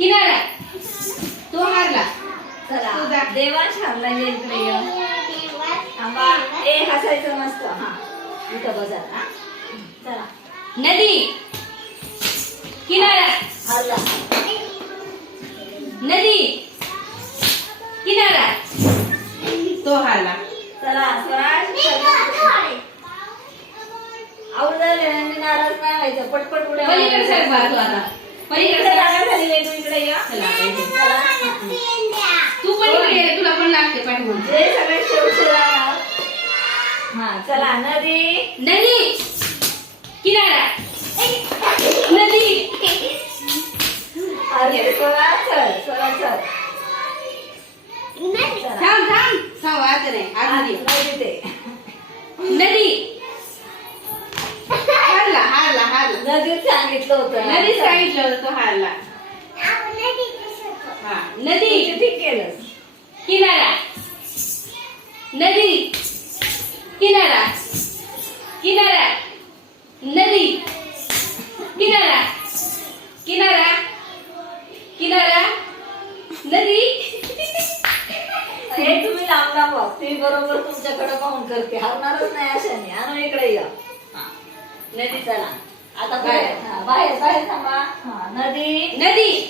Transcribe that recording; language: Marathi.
किनारा. तो हारला. चला. देवांश हरला ए हसायचं मस्त. हा. इथं बसा. हा. चला. नदी. किनारा. हरला. नदी. किनारा. तो हारला. चला स्वराज. आवडलं नाराज नाही व्हायचं. पटपट उड्या पलीकडे. तू आता. पलीकडे. जागा झाली वेगळी इकडे या चला आता इथे. चला तू पण इकडे ये, तुला पण लागते पाठवून जे सगळे शेवशेला हा चला नदी। नदी। किनारा। नदी। अरे चल स्वरा चल। चला. थांब थांब संवाद नाही आधी अजून नदी ते नदी। हारला हारला हारला. नदीत सांगितलं होतं नदी सांगितलं होतं तो हारला. हा नदी। ठीक केलंस. किनारा। नदी किनारा किनारा नदी किनारा किनारा किनारा नदी. हे तुम्ही लांब लांब व्हा. ती बरोबर तुमच्याकडे पाहून करते. हरणारच नाही अशाने आणून इकडे या. हा. नदी चला. आता बाहेर. बाहेर बाहेर थांबा. हा नदी. नदी.